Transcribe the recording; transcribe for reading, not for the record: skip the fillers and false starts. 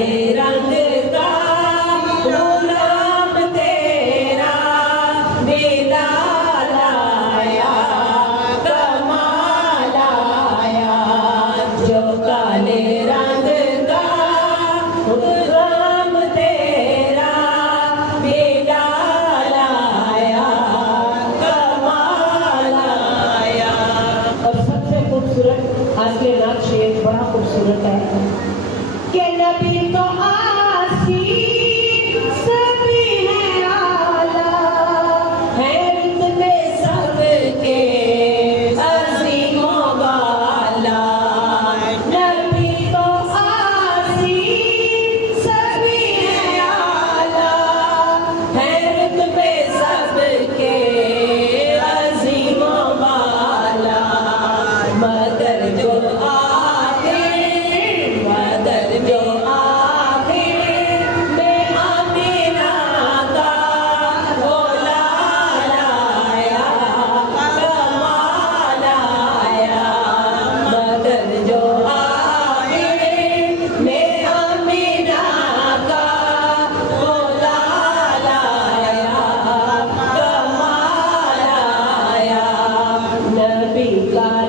काले रंग का गुलाम तेरा बेला लाया कमाल आया। जो काले रंग का गुलाम तेरा बेला लाया कमाल आया। और सबसे खूबसूरत आज के नाच शेर बड़ा खूबसूरत है कि नबी तो आसी सभी है आला है रुतबे सबके अज़ीमों वाला। नबी तो आसी सभी है आला है रुतबे सबके अज़ीमों वाला। मगर जो नबी का